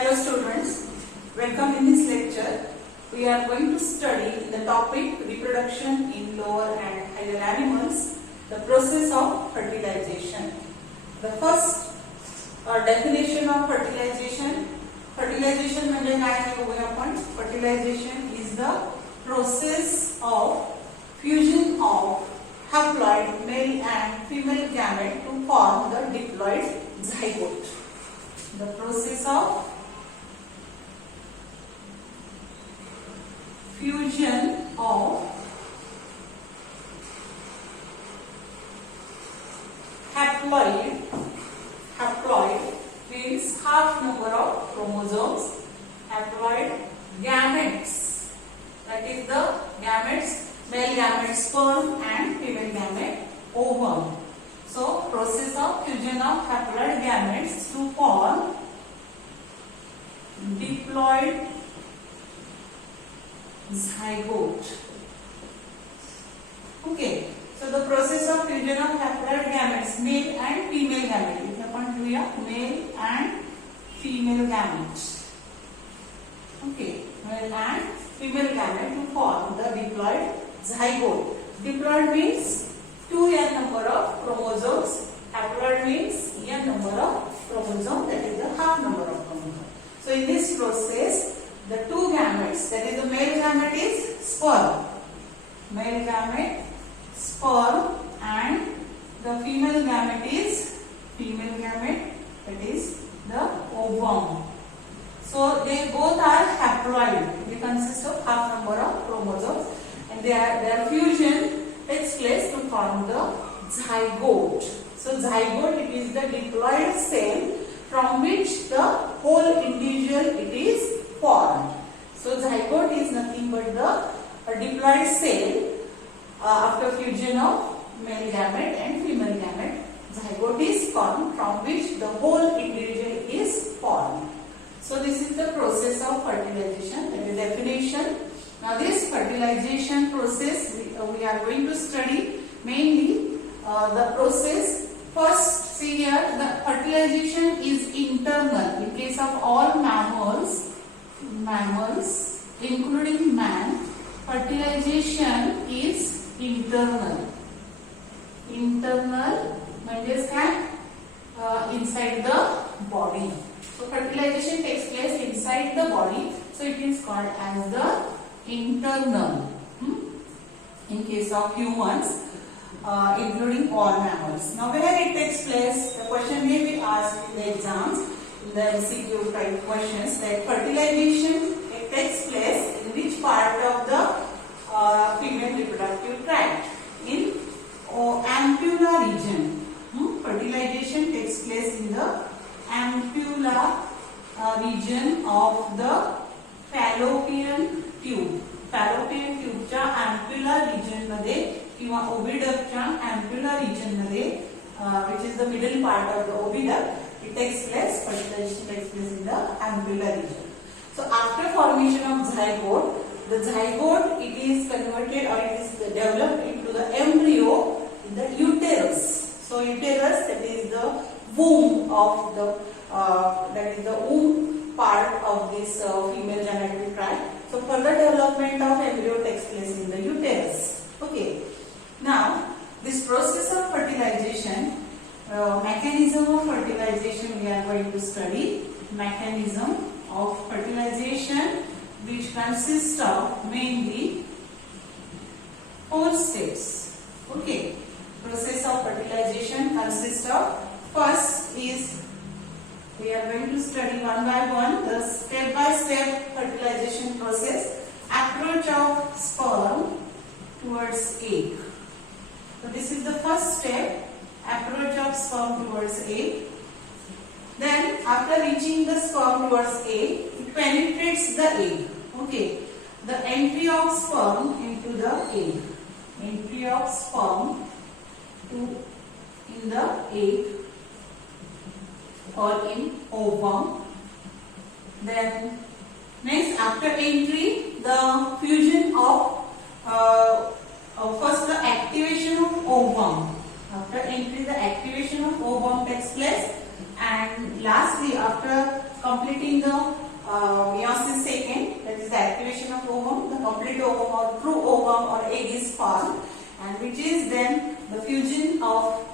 Hello students, welcome in this lecture. We are going to study the topic reproduction in lower and higher animals, the process of fertilization. The first definition of fertilization. Fertilization म्हणजे काय आहे बघूया आपण. Fertilization is the process of fusion of haploid male and female gamete to form the diploid zygote. The process of fusion of haploid means half number of chromosomes, haploid gametes, that is the gametes, male gamete sperm and female gamete ovum. So process of fusion of haploid gametes to form diploid zygote. Okay, so the process of fusion of haploid gametes, male and female gamete. इथे आपण घेऊया male and female gametes. Okay, male and female gamete to form the diploid zygote. Diploid means 2n number of chromosomes. Haploid means n number of chromosomes, that is the half number of chromosomes. So in this process, the two gametes, that is the male gamete is sperm. Male gamete, sperm, and the female gamete is female gamete, that is the ovum. So they both are haploid. They consist of half number of chromosomes, and their fusion takes place to form the zygote. So zygote, it is the diploid cell from which the whole individual it is formed. So zygote is nothing but the diploid cell after fusion of male gamete and female gamete. Zygote is formed from which the whole individual is formed. So this is the process of fertilization, that is definition. Now this fertilization process we are going to study mainly the process. First, see here, the fertilization is internal. In case of all mammals including man, fertilization is internal. Internal means inside the body. So fertilization takes place inside the body. So it is called as the internal. In case of humans, including all mammals. Now where it takes place, the question may be asked in the exams, in the MCQ type questions, that fertilization it takes place in which part of the female reproductive tract? In ampulla region. Fertilization takes place in the ampulla region of the fallopian tube. Fallopian tube च्या ampulla region मध्ये किंवा oviduct च्या ampulla region मध्ये, which is the middle part of the oviduct, it takes place, fertilization takes place in the ampulla region. So after formation of zygote, the zygote it is converted or it is developed into the embryo in the uterus. So uterus, that is the womb of the womb part of this female genital tract. So further development of embryo takes place in the uterus. Okay. Now this process of fertilization, mechanism of fertilization we are going to study. Mechanism of fertilization, which consists of mainly 4 steps. Okay. Process of fertilization consists of, first is, we are going to study one by one the step-by-step fertilization process. Approach of sperm towards egg. So this is the first step, approach of sperm towards egg. Then after reaching the sperm towards egg, it penetrates the egg. Okay, the entry of sperm into the egg. Entry of sperm in the egg or in ovum. Then next, after entry, the fusion of first the activation of ovum. After entry, the activation of ovum takes place, and lastly after completing the meiosis second, that is the activation of ovum, the complete ovum or true ovum or egg is formed, and which is then the fusion of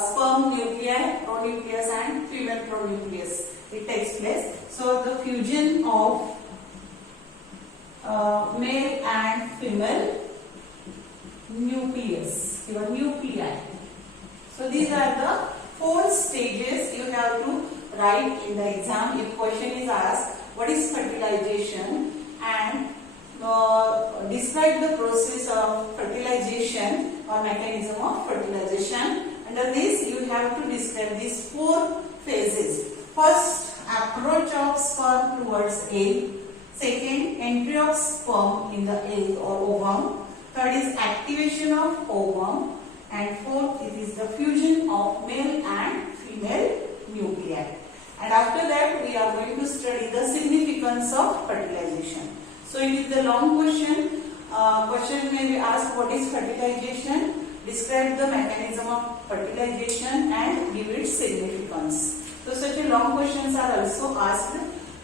sperm nuclei, pronucleus and female pronucleus. It takes place. So the fusion of male and female nucleus, your nuclei. So these are the 4 stages you have to write in the exam. If question is asked, what is fertilization, and describe the process of fertilization or mechanism of fertilization. Under this, you have to describe these 4 phases. First, approach of sperm towards egg. Second, entry of sperm in the egg or ovum. Third is activation of ovum. And fourth, it is the fusion of male and female nuclei. And after that, we are going to study the significance of fertilization. So it is the long question. Question may be asked, what is fertilization? Describe the mechanism of fertilization and give its significance. So such a long questions are also asked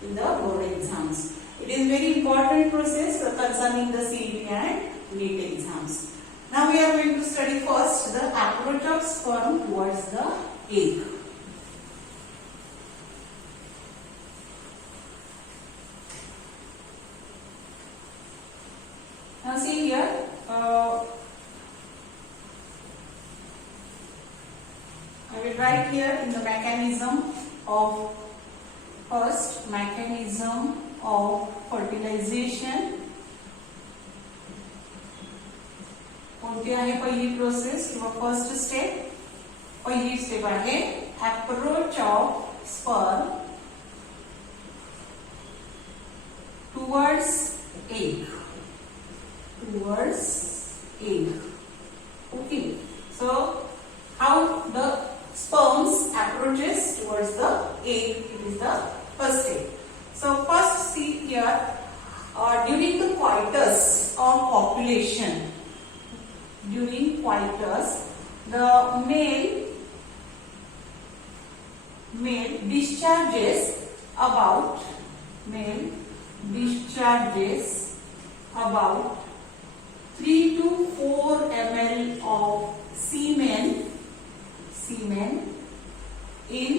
in the board exams. It is very important process concerning the CET and NEET exams. Now we are going to study first the approach of sperm towards the egg. Now see here, I will write here in the mechanism of first mechanism of fertilization. कोणती आहे पहिली process किंवा first step? पहिली step आहे approach of sperm towards egg. Towards egg. Okay. So how the sperms approaches towards the egg? It is the first step. So first see here, during the coitus or copulation, during coitus, the male discharges about 3 to 4 ml of semen in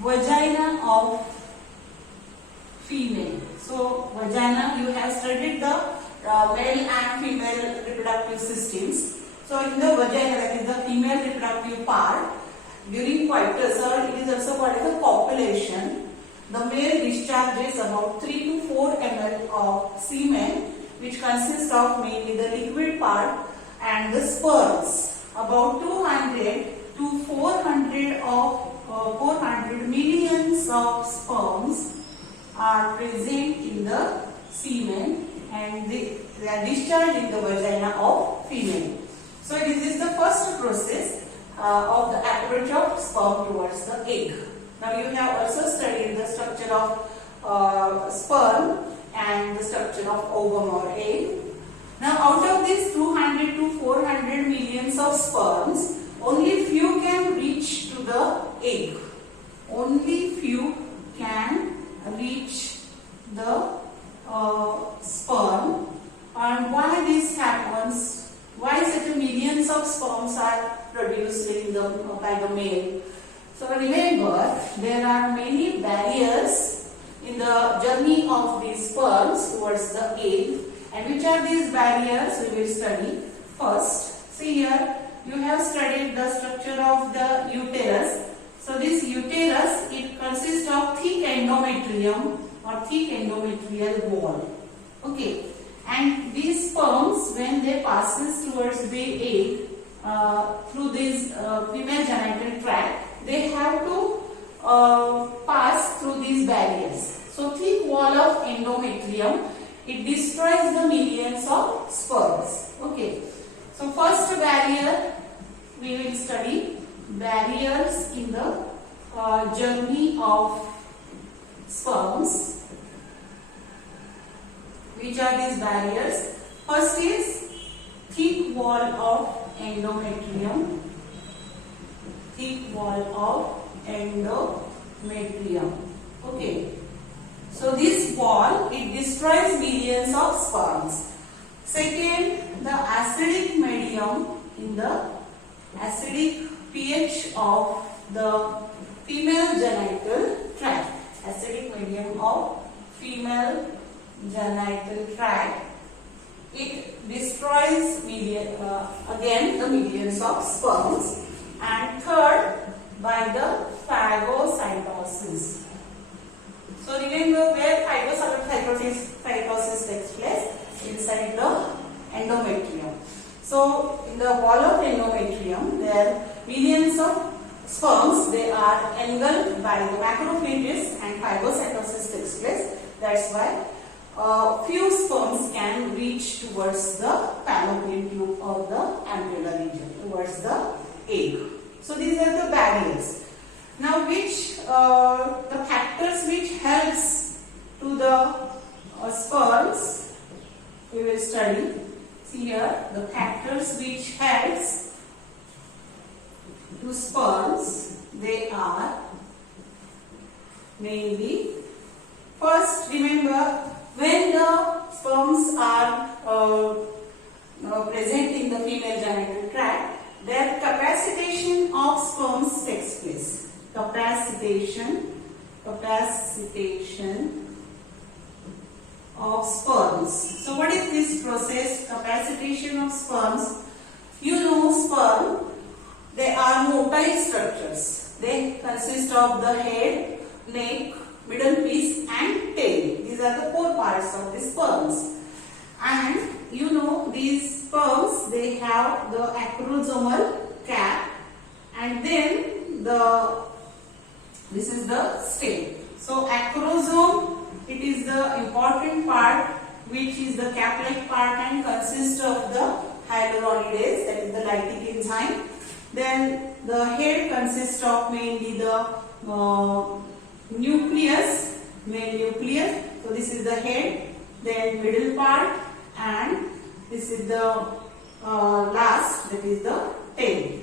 vagina of female. So vagina, you have studied the male and female reproductive systems. So in the vagina, that is the female reproductive part, during coitus, or it is also called as a copulation, the male discharges about 3 to 4 ml of semen, which consists of mainly the liquid part and the sperms. About 200 to 400 millions of sperms are present in the semen, and they are discharged in the vagina of female. So this is the first process of the approach of sperm towards the egg. Now you have also studied the structure of sperm and the structure of ovum or egg. Now out of these 200 to 400 millions of sperms, only few can reach to the egg. Only few can reach the sperm. And why this happens? Why such a millions of sperms are produced by the male? So remember, there are many barriers in the journey of these sperms towards the egg. And which are these barriers? We will study first. See here, you have studied the structure of the uterus. So this uterus, it consists of thick endometrium or thick endometrial wall. Okay. And these sperms, when they passes towards the egg through this female genital tract, they have to pass through these barriers. So thick wall of endometrium, it destroys the millions of sperms. Okay. So first barrier we will study, barriers in the journey of sperms. Which are these barriers? First is thick wall of endometrium. Thick wall of endometrium. Okay. So this wall, it destroys millions of sperms. Second, the acidic medium in the acidic pH of the female genital tract. Acidic medium of female genital tract. It destroys again the millions of sperms. And third, by the phagocytosis. So remember where phagocytosis takes place? Inside the endometrium. So in the wall of endometrium, there are millions of sperms. They are engulfed by the macrophages and phagocytosis takes place. That's why few sperms can reach towards the fallopian tube of the ampulla region, towards the egg. So these are the barriers. Now, which the factors which helps to the sperms we will study. See here the factors which helps to sperms. They are mainly, first remember, when the sperms are present in the female genital tract, their capacitation of sperms takes place. Capacitation of sperms. So what is this process? Capacitation of sperms. You know, sperm, they are motile structures. They consist of the head, neck, middle piece and tail. These are the four parts of the sperms. And you know, these sperms, they have the acrosomal cap, and then this is the stem. So acrosome, it is the important part which is the cap-like part and consists of the hyaluronidase, that is the lytic enzyme. Then the head consists of mainly the nucleus, main nucleus. So this is the head, then middle part, and this is the last, that is the tail.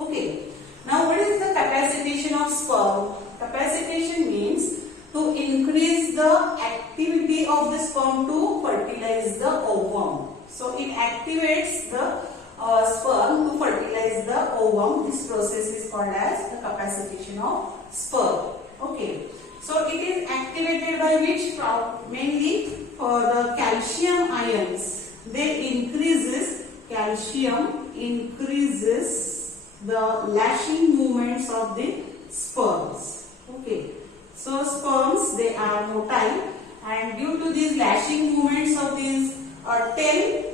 Okay. Now what is the capacitation of sperm? Capacitation means to increase the activity of the sperm to fertilize the ovum. So it activates the sperm to fertilize the ovum. This process is called as the capacitation of sperm. Okay. So it is activated by which? Mainly for the calcium ions. Calcium increases the lashing movements of the sperms. Okay. So sperms, they are motile, and due to these lashing movements of these tail,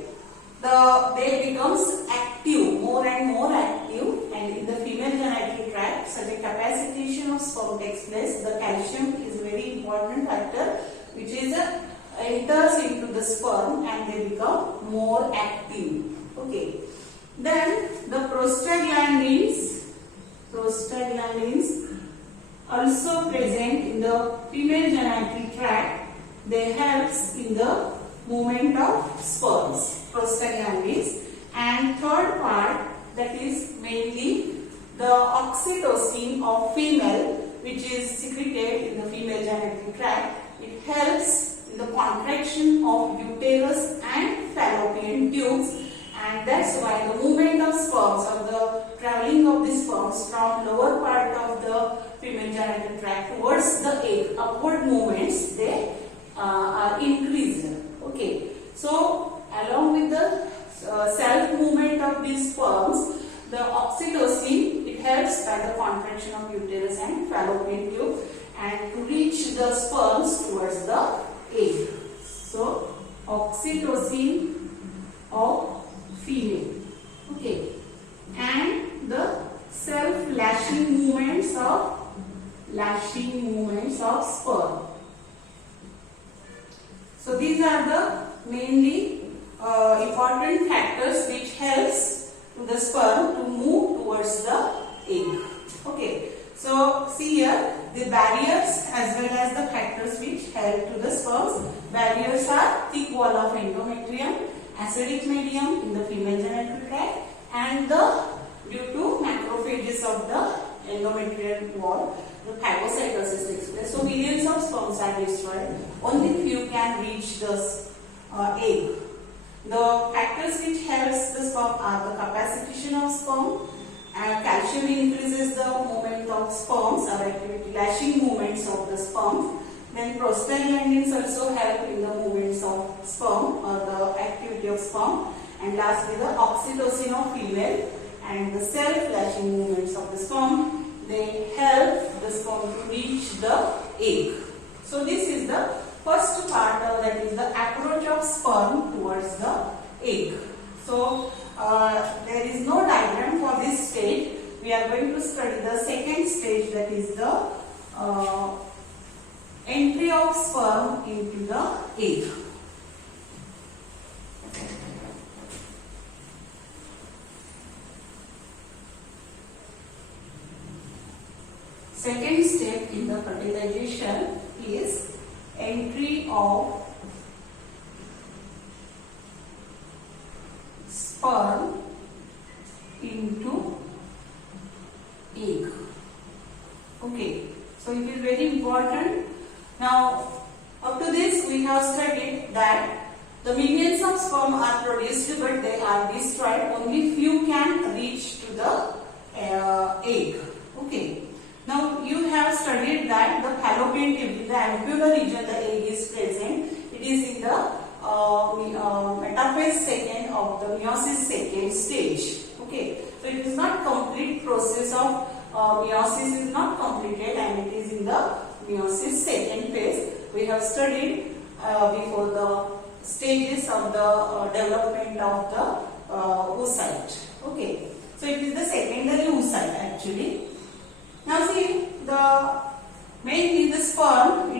they becomes active, more and more active, and in the female genital tract, such a capacitation of sperm takes place. The calcium is a very important factor which is enters into the sperm and they become more active. Okay. Then the prostaglandins also present in the female genital tract. They helps in the movement of sperms, prostaglandins. And third part, that is mainly the oxytocin of female, which is secreted in the female genital tract. It helps in the contraction of uterus and fallopian tubes, and that's why the movement of sperms, or the traveling of the sperms from lower part of the female genital tract towards the egg, upward movements, they are increased. Okay. So along with the self movement of these sperms, the oxytocin, it helps by the contraction of uterus and fallopian tube and to reach the sperms towards the egg. So oxytocin of female. Okay. And the self-lashing movements of sperm. So these are the mainly important factors which helps to the sperm to move towards the egg. Okay. So see here the barriers as well as the factors which help to the sperms. Barriers are thick wall of endometrium, acidic medium in the female genital tract, and due to macrophages of the endometrial wall, the phagocytosis takes place. So millions of sperms are destroyed. Only few can reach the egg. The factors which helps the sperm are the capacitation of sperm, and calcium increases the movement of sperms or activity lashing movements of the sperm. Then prostaglandins also help in the movements of sperm or the activity of sperm. And lastly, the oxytocin of female and the self-lashing movements of the sperm, they help the sperm to reach the egg. So this is the first part, that is the approach of sperm towards the egg. So there is no diagram for this stage. We are going to study the second stage, that is the entry of sperm into the egg. Second step in the fertilization is entry of sperm into egg. Okay, so it is very important. Now, up to this we have studied that the millions of sperm are produced but they are destroyed. Only few can reach to the egg. Okay. Now you have studied that the fallopian tube, the ampular region, the egg is present. It is in the metaphase second of the meiosis second stage. Okay, so it is not complete process of meiosis is not completed, and it is in the meiosis second phase. We have studied before the stages of the development of the oocyte. Okay, so it is the secondary oocyte actually. Now see, the mainly the sperm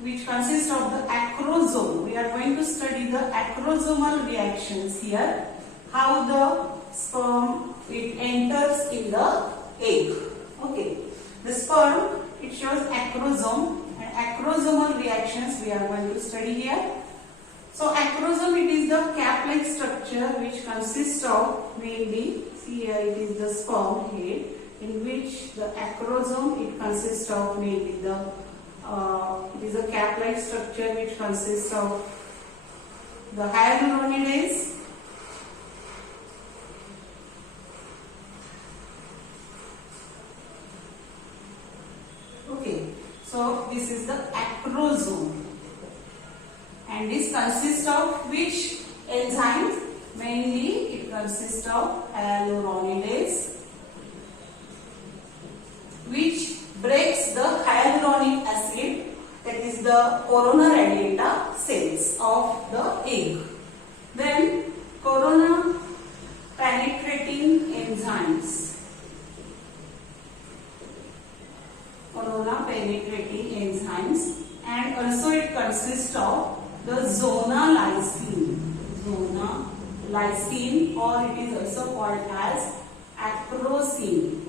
which consists of the acrosome. We are going to study the acrosomal reactions here. How the sperm it enters in the egg. Okay, the sperm it shows acrosome, and acrosomal reactions we are going to study here. So acrosome, it is the cap-like structure which consists of mainly, see here it is the sperm head, in which the acrosome it consists of mainly the it is a cap-like structure which consists of the hyaluronidase, okay, so this is the acrosome. And this consists of which enzymes? Mainly it consists of hyaluronidase, which breaks the hyaluronic acid, that is the corona radiata cells of the egg. Then corona penetrating enzymes. Corona penetrating enzymes, and also it consists of the zona lysine, or it is also called as acrosine,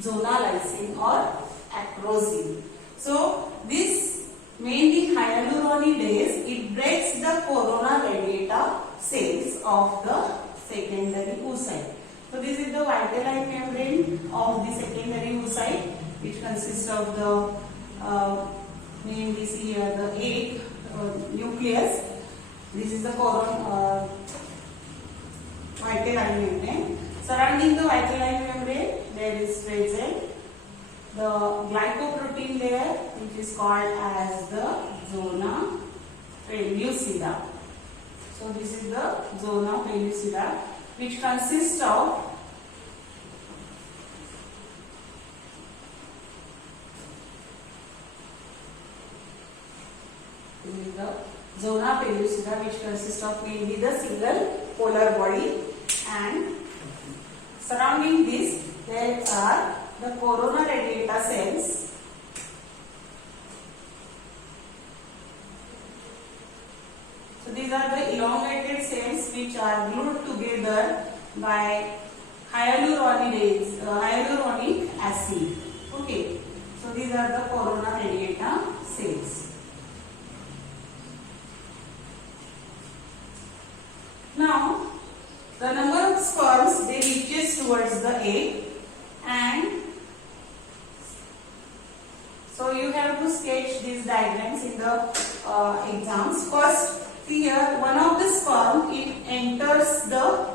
zona lysine or acrosine. So this mainly hyaluronidase, it breaks the corona radiata cells of the secondary oocyte. So this is the vital light membrane of the secondary oocyte, which consists of the mainly see here the egg nucleus. This is the vital light membrane. Surrounding the vital light membrane, there is present the glycoprotein layer, which is called as the zona pellucida. So this is the zona pellucida, which consists of zona pellucida, which consists of mainly the single polar body, and surrounding this there are the corona radiata cells. So these are the elongated cells which are glued together by hyaluronidase, hyaluronic acid. Okay, so these are the corona radiata cells. Now, the number of sperms they reaches towards the egg, and diagrams in the exams. First, see here, one of the sperm, it enters the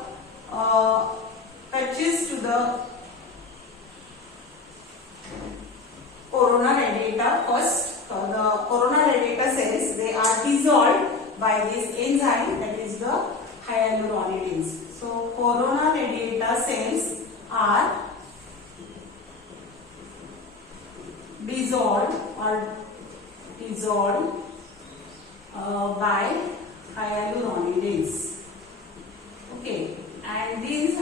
touches to the corona radiata first. The corona radiata cells, they are dissolved by this enzyme, that is the hyaluronidase. So corona radiata cells are dissolved by hyaluronidase. Okay, and these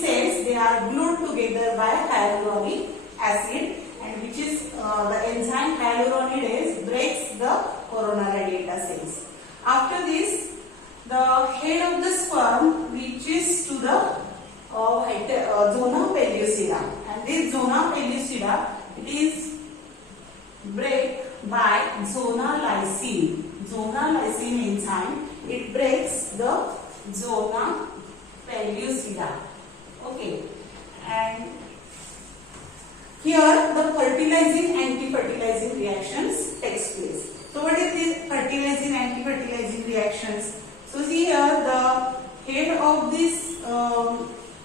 cells, they are glued together by hyaluronic acid, and which is the enzyme hyaluronidase breaks the corona radiata cells. After this, the head of the sperm reaches to the zona pellucida, and this zona pellucida, it is break by zona lysine enzyme. It breaks the zona pellucida. Okay, and here the fertilizing anti-fertilizing reactions takes place. So what is this fertilizing anti-fertilizing reactions? So see here, the head of this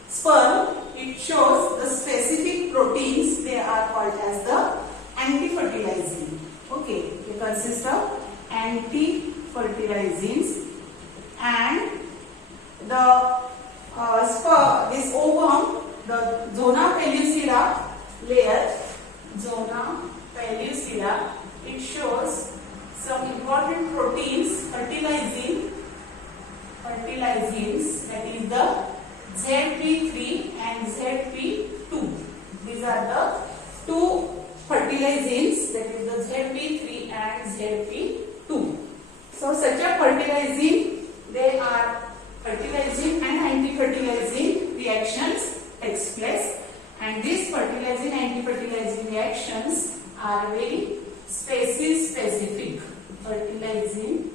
sperm, it shows the specific proteins. They are called as the anti-fertilizing. Okay, they consist of anti-fertilizings, and the sperm, this ovum, the zona pellucida layer, it shows some important proteins, fertilizings, that is the ZP3 and ZP2. These are the two fertilizings, that is the ZP3 and ZP2. So such a fertilizing, they are fertilizing and anti-fertilizing reactions takes place, and these fertilizing anti-fertilizing reactions are very species specific. Fertilizing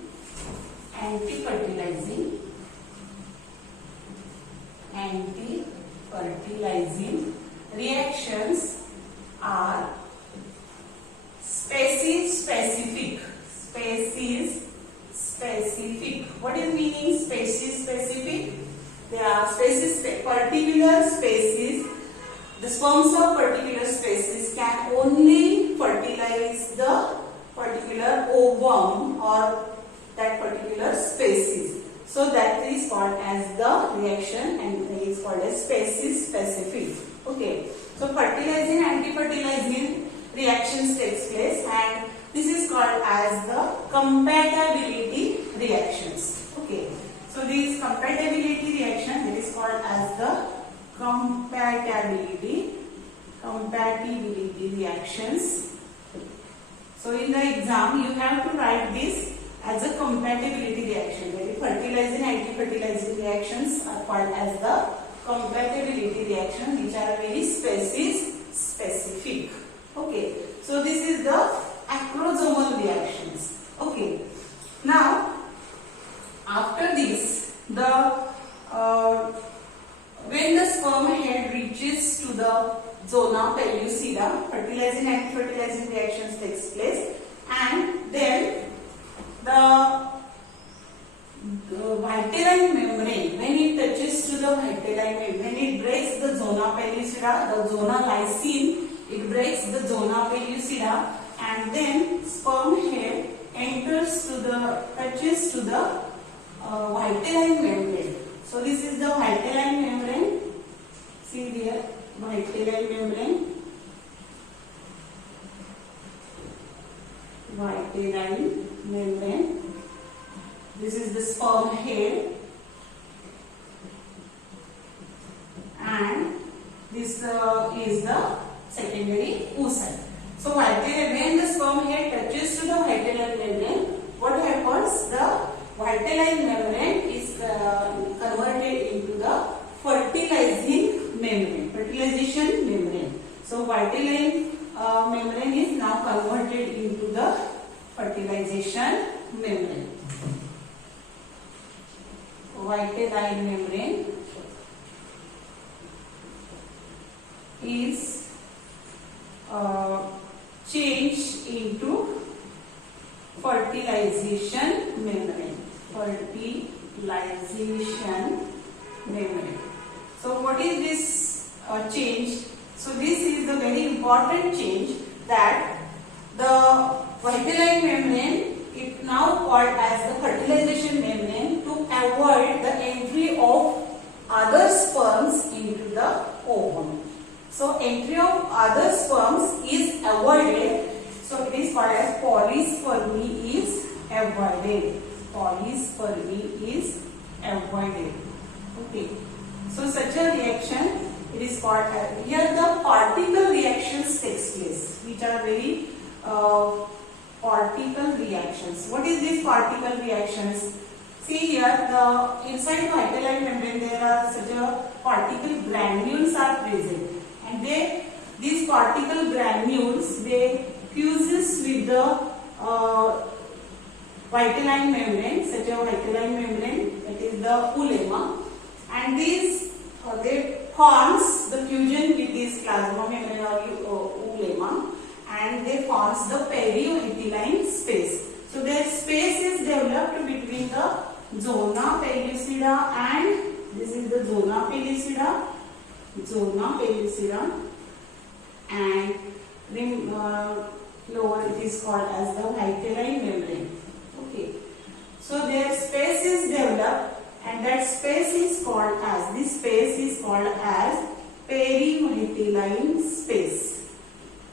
anti-fertilizing reactions are species specific. What is meaning species specific? They are particular species. The sperms of particular species can only fertilize the particular ovum or that particular species. So that is called as the reaction, and it is called as species specific. Okay. So fertilizing anti-fertilizing reactions takes place, and this is called as the compatibility reactions. Okay. So these compatibility reaction, it is called as the compatibility reactions. So in the exam, you have to write this as a compatibility reaction. That is, fertilizing anti-fertilizing reactions are called as the compatibility reaction, which are very species specific. Okay. So this is the acrosomal reactions. Okay. Now, after this, when the sperm head reaches to the zona pellucida, fertilizing and anti-fertilizing reactions takes place, and then the vitelline membrane, when it touches to the vitelline membrane, when it breaks the zona pellucida, the zona lysine, it breaks the zona pellucida, and then sperm head touches to the vitelline membrane. So this is the vitelline membrane. See here, vitelline membrane. This is the sperm head, and this is the secondary oocyte. So when the sperm head touches to the vitelline membrane, what happens? The vitelline membrane is converted into the fertilization membrane. So vitelline membrane is now converted into the fertilization membrane. Vitelline membrane is changed fertilization membrane. So what is this change? So this is the very important change, that the vitelline membrane is now called as the fertilization membrane to avoid the entry of other sperms into the ovum. So entry of other sperms is avoided. So it is called as polyspermy is avoided. Polyspermy is avoided. Okay. So such a reaction, it is called, here the particle reactions takes place, which are very particle reactions. What is these particle reactions? See here, the inside vitelline membrane there are such a particle granules are present, and these particle granules, they fuses with the vitelline membrane, such a vitelline membrane, that is the ulema, and these they forms the fusion with this plasma membrane or ulema, and they forms the perivitelline space. So their space is developed between the zona pellucida and this is the zona pellucida, and then lower it is called as the vitelline membrane. Okay, so their space is developed, and that space is called as, this space is called as perivitelline space.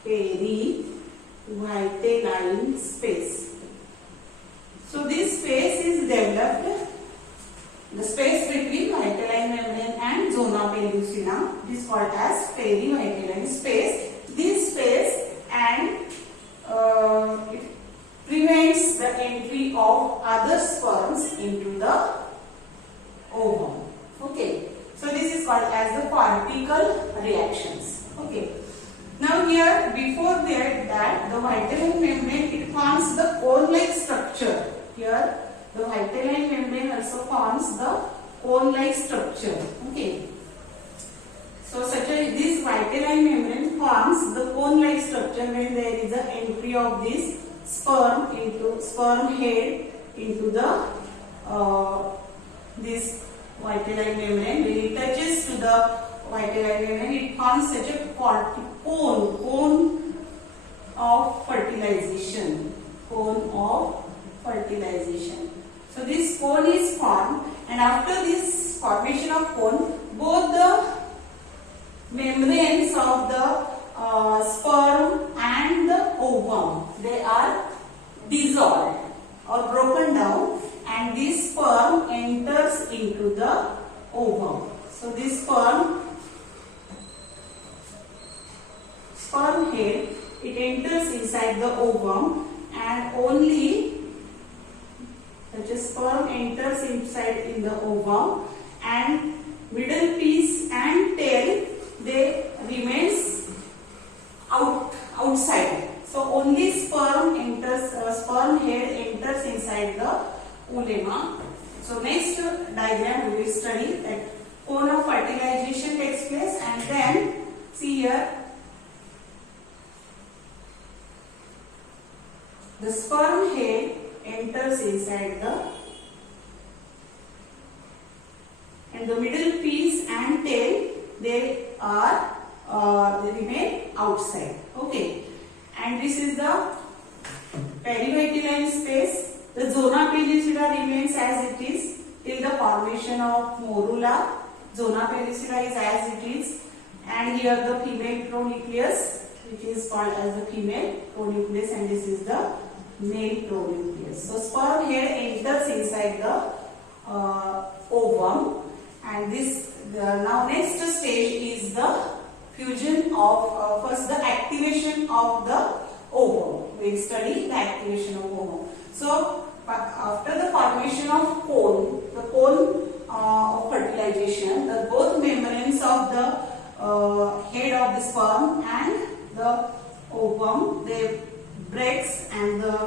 Perivitelline space. So this space is developed, the space between vitelline membrane and zona pellucida, it is called as perivitelline space. This space and it prevents the entry of other sperms into the ovum. Okay, so this is called as the particle reactions. Okay, now here before that the vitelline membrane, it forms the cone-like structure. Here the vitelline membrane also forms the cone-like structure. Okay, so this vitelline membrane forms the cone-like structure when there is an entry of this sperm head into the this vitelline membrane. When it touches to the vitelline membrane, it forms such a cone of fertilization. So this cone is formed, and after this formation of cone, both the membranes of the sperm and the ovum, they are dissolved or broken down, and this sperm enters into the ovum. So this sperm head, it enters inside the ovum, and only such a sperm enters inside in the ovum, and middle piece and tail, they remains outside. So only sperm head enters inside the ulema. So next diagram we will study that cone of fertilization takes place, and then see here the sperm head enters inside and the middle piece and tail, they remain outside. Okay, and this is the perivitelline space. The zona pellucida remains as it is till the formation of morula. Zona pellucida is as it is, and here the female pronucleus, which is called as the female pronucleus, and this is the male pronucleus. So sperm head enters inside the ovum, and now next stage is the fusion of first the activation of the ovum. We will study the activation of ovum. So after the formation of cone, the cone of fertilization, the both membranes of the head of the sperm and the ovum, they breaks, and the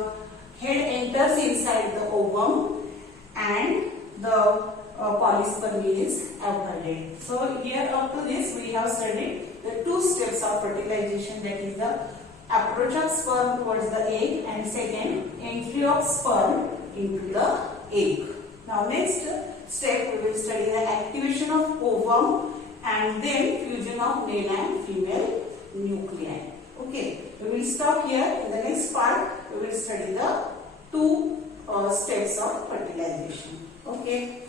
head enters inside the ovum, and the polyspermy is avoided. So here up to this we have studied the two steps of fertilization, that is the approach of sperm towards the egg, and second, entry of sperm into the egg. Now next step we will study the activation of ovum and then fusion of male and female nuclei. Okay, we will stop here. In the next part we will study the two steps of fertilization. Okay.